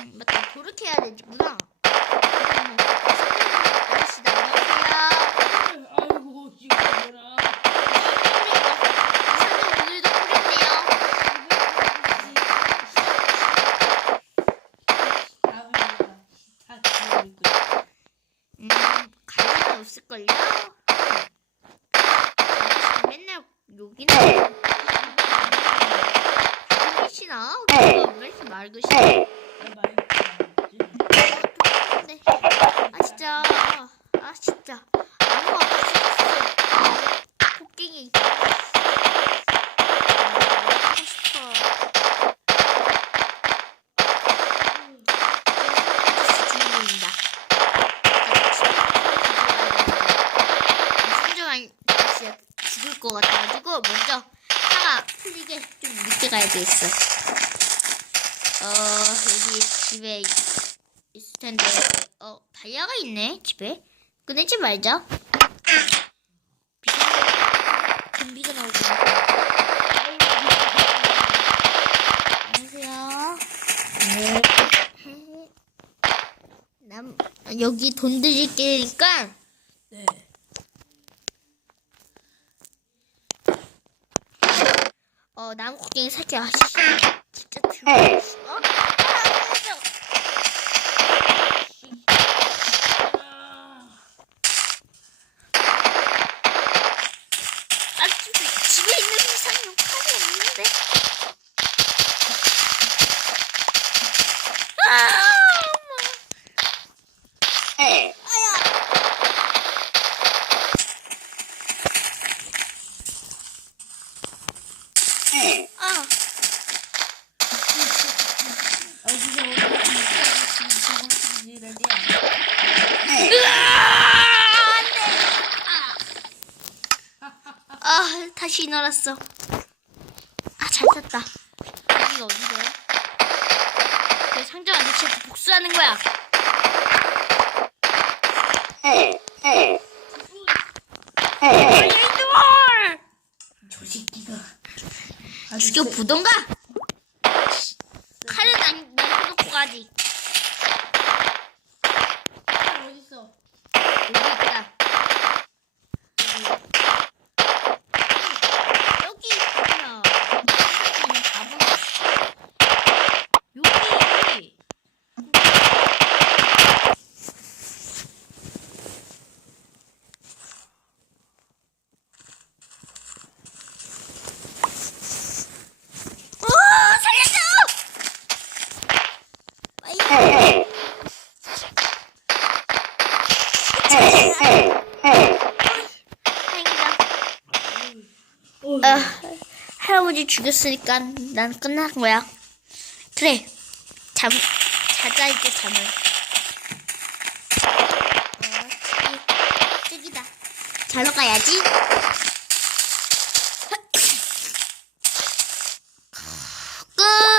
음, 맞다. 그렇게 해야 되구나. 아저씨 안녕하세요. 아이고 이거구나. 이사님 오늘도 꾸렸네요. 음, 관련이 없을걸요? 아저씨 맨날 여기는 하시나? 왜 이렇게 맑으시나? 네. 아 진짜 아 진짜 나무 아파 죽겠어 코끼리 하고 싶어 아저씨 주인공입니다 순정한 아저씨가 죽을 것 같아가지고 먼저 차가 풀리게 좀 늦게 가야 되겠어 어 여기 집에 있을 텐데. 어 다이아가 있네 집에. 꺼내지 말자 좀비가 나오고 안녕하세요. 네. 남, 여기 돈 드릴 게니까. 네. 어 나무 곡괭이 살게 하시죠 진짜 들어 어? 아, 진짜. 아, 집에, 집에 있는 아. 아. 아, 다시 일어났어. 아, 잘 탔다. 여기가 어디세요? 내 상점 아저씨한테 복수하는 거야. 알려줘! 저 새끼가 죽여 보던가. 칼은 안 내려놓고 가지. 어디 있어? 여기 있다. 여기 있구나. 여기 가보. 여기. 오, 살렸어! 빨리. 다행이다. 어, 아, 할아버지 죽였으니까 난 끝난 거야. 그래, 잠, 자자 이제 잠을. 어, 저기, 저기다. 자러 가야지.